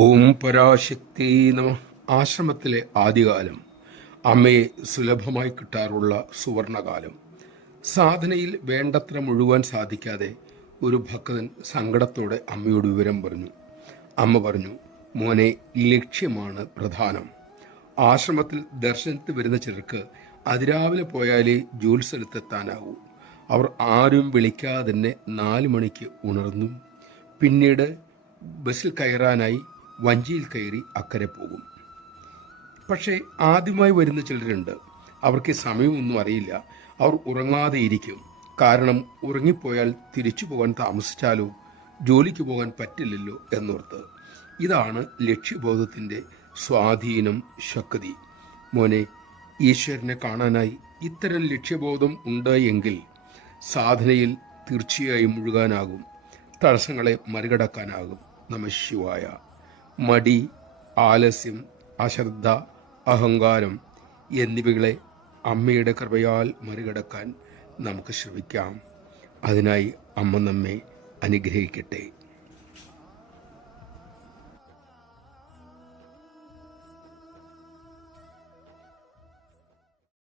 ഓം പരാശക്തി നമ. ആശ്രമത്തിലെ ആദ്യകാലം അമ്മയെ സുലഭമായി കിട്ടാറുള്ള സുവർണകാലം. സാധനയിൽ വേണ്ടത്ര മുഴുവാൻ സാധിക്കാതെ ഒരു ഭക്തൻ സങ്കടത്തോടെ അമ്മയോട് വിവരം പറഞ്ഞു. അമ്മ പറഞ്ഞു, മോനെ, ലക്ഷ്യമാണ് പ്രധാനം. ആശ്രമത്തിൽ ദർശനത്തിന് വരുന്ന ചിലർക്ക് അതിരാവിലെ പോയാലേ ജോലി സ്ഥലത്തെത്താനാവൂ. അവർ ആരും വിളിക്കാതെ തന്നെ 4 മണിക്ക് ഉണർന്നു. പിന്നീട് ബസ്സിൽ കയറാനായി വഞ്ചിയിൽ കയറി അക്കരെ പോകും. പക്ഷേ ആദ്യമായി വരുന്ന ചിലരുണ്ട്. അവർക്ക് സമയമൊന്നും അറിയില്ല. അവർ ഉറങ്ങാതെ ഇരിക്കും. കാരണം ഉറങ്ങിപ്പോയാൽ തിരിച്ചു പോകാൻ താമസിച്ചാലോ ജോലിക്ക് പോകാൻ പറ്റില്ലല്ലോ എന്നോർത്ത്. ഇതാണ് ലക്ഷ്യബോധത്തിൻ്റെ സ്വാധീനം, ശക്തി. മോനെ, ഈശ്വരനെ കാണാനായി ഇത്തരം ലക്ഷ്യബോധം ഉണ്ട് എങ്കിൽ സാധനയിൽ തീർച്ചയായും മുഴുകാനാകും. തടസ്സങ്ങളെ മറികടക്കാനാകും. നമഃശിവായ. മടി, ആലസ്യം, അശ്രദ്ധ, അഹങ്കാരം എന്നിവകളെ അമ്മയുടെ കൃപയാൽ മറികടക്കാൻ നമുക്ക് ശ്രമിക്കാം. അതിനായി അമ്മ നമ്മെ അനുഗ്രഹിക്കട്ടെ.